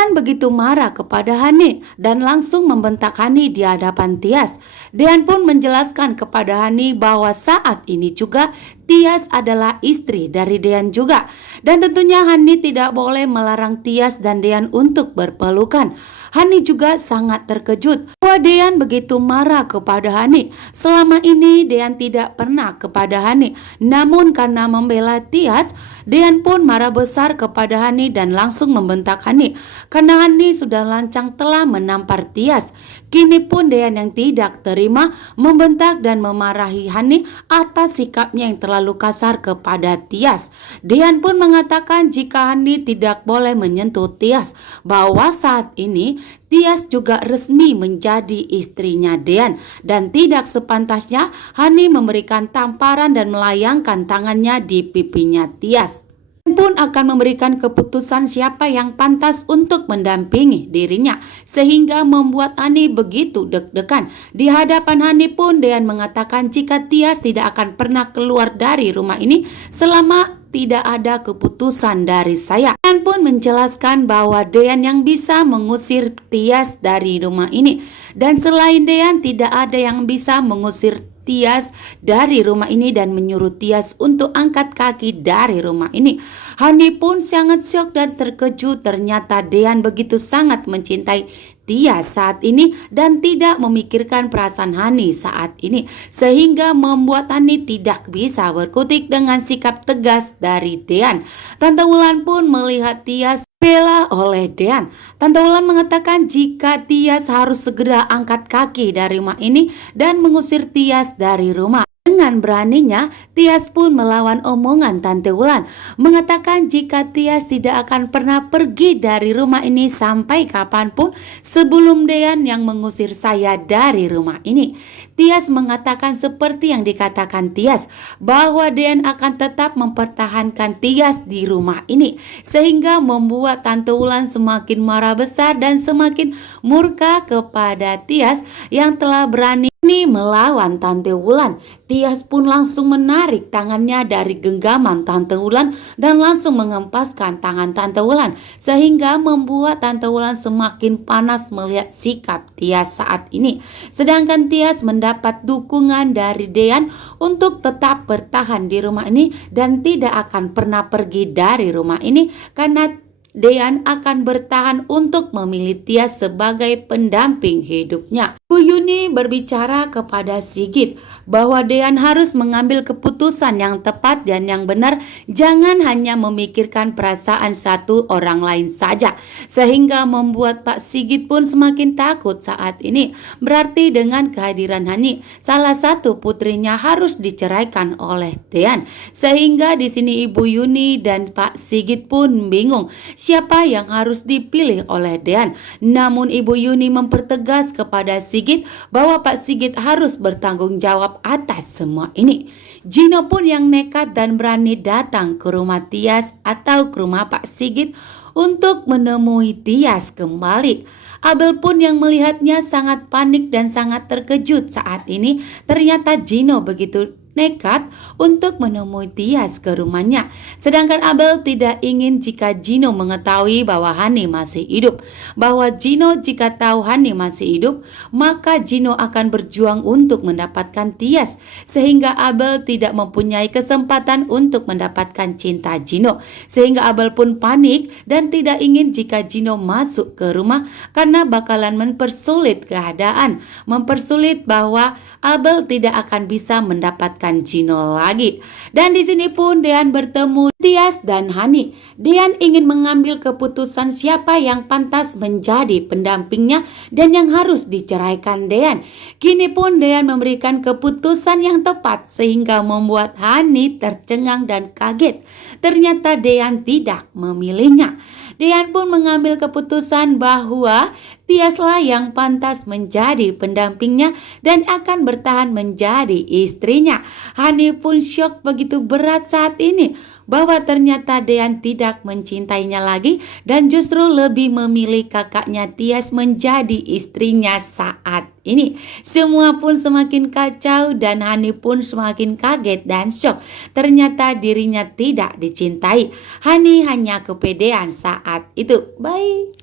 Dean begitu marah kepada Hani dan langsung membentak Hani di hadapan Tias. Dean pun menjelaskan kepada Hani bahwa saat ini juga Tias adalah istri dari Dean juga. Dan tentunya Hani tidak boleh melarang Tias dan Dean untuk berpelukan. Hani juga sangat terkejut bahwa Dean begitu marah kepada Hani. Selama ini Dean tidak pernah kepada Hani. Namun karena membela Tias, Dean pun marah besar kepada Hani dan langsung membentak Hani. Karena Hani sudah lancang telah menampar Tias. Kini pun Dean yang tidak terima membentak dan memarahi Hani atas sikapnya yang terlalu kasar kepada Tias. Dean pun mengatakan jika Hani tidak boleh menyentuh Tias, bahwa saat ini Tias juga resmi menjadi istrinya Dean dan tidak sepantasnya Hani memberikan tamparan dan melayangkan tangannya di pipinya Tias. Pun akan memberikan keputusan siapa yang pantas untuk mendampingi dirinya, sehingga membuat Hani begitu deg-degan. Di hadapan Hani pun Dean mengatakan jika Tias tidak akan pernah keluar dari rumah ini selama tidak ada keputusan dari saya. Dean pun menjelaskan bahwa Dean yang bisa mengusir Tias dari rumah ini, dan selain Dean tidak ada yang bisa mengusir Tias dari rumah ini dan menyuruh Tias untuk angkat kaki dari rumah ini. Hani pun sangat syok dan terkejut, ternyata Dean begitu sangat mencintai Tias saat ini dan tidak memikirkan perasaan Hani saat ini, sehingga membuat Hani tidak bisa berkutik dengan sikap tegas dari Dean. Tante Wulan pun melihat Tias dibela oleh Dean. Tante Wulan mengatakan jika Tias harus segera angkat kaki dari rumah ini dan mengusir Tias dari rumah. Dengan beraninya, Tias pun melawan omongan Tante Wulan, mengatakan jika Tias tidak akan pernah pergi dari rumah ini sampai kapanpun sebelum Dean yang mengusir saya dari rumah ini. Tias mengatakan seperti yang dikatakan Tias, bahwa Dean akan tetap mempertahankan Tias di rumah ini, sehingga membuat Tante Wulan semakin marah besar dan semakin murka kepada Tias yang telah berani melawan Tante Wulan. Tias pun langsung menarik tangannya dari genggaman Tante Wulan dan langsung mengempaskan tangan Tante Wulan, sehingga membuat Tante Wulan semakin panas melihat sikap Tias saat ini. Sedangkan Tias mendapat dukungan dari Dean untuk tetap bertahan di rumah ini dan tidak akan pernah pergi dari rumah ini, karena Dean akan bertahan untuk memilih Tias sebagai pendamping hidupnya. Bu Yuni berbicara kepada Sigit bahwa Dean harus mengambil keputusan yang tepat dan yang benar, jangan hanya memikirkan perasaan satu orang lain saja, sehingga membuat Pak Sigit pun semakin takut saat ini. Berarti dengan kehadiran Hani, salah satu putrinya harus diceraikan oleh Dean, sehingga di sini Ibu Yuni dan Pak Sigit pun bingung siapa yang harus dipilih oleh Dean. Namun Ibu Yuni mempertegas kepada Sigit bahwa Pak Sigit harus bertanggung jawab atas semua ini. Gino pun yang nekat dan berani datang ke rumah Tias atau ke rumah Pak Sigit untuk menemui Tias kembali. Abel pun yang melihatnya sangat panik dan sangat terkejut saat ini. Ternyata Gino begitu nekat untuk menemui Tias ke rumahnya. Sedangkan Abel tidak ingin jika Gino mengetahui bahwa Hani masih hidup. Bahwa Gino jika tahu Hani masih hidup, maka Gino akan berjuang untuk mendapatkan Tias, sehingga Abel tidak mempunyai kesempatan untuk mendapatkan cinta Gino. Sehingga Abel pun panik dan tidak ingin jika Gino masuk ke rumah, karena bakalan mempersulit keadaan, mempersulit bahwa Abel tidak akan bisa mendapatkan Gino lagi. Dan di sini pun Dean bertemu Tias dan Hani. Dean ingin mengambil keputusan siapa yang pantas menjadi pendampingnya dan yang harus diceraikan Dean. Kini pun Dean memberikan keputusan yang tepat sehingga membuat Hani tercengang dan kaget. Ternyata Dean tidak memilihnya. Dean pun mengambil keputusan bahwa Tiaslah yang pantas menjadi pendampingnya dan akan bertahan menjadi istrinya. Hani pun syok begitu berat saat ini bahwa ternyata Dean tidak mencintainya lagi dan justru lebih memilih kakaknya Tias menjadi istrinya saat ini. Semua pun semakin kacau dan Hani pun semakin kaget dan syok. Ternyata dirinya tidak dicintai. Hani hanya kepedean saat itu. Bye.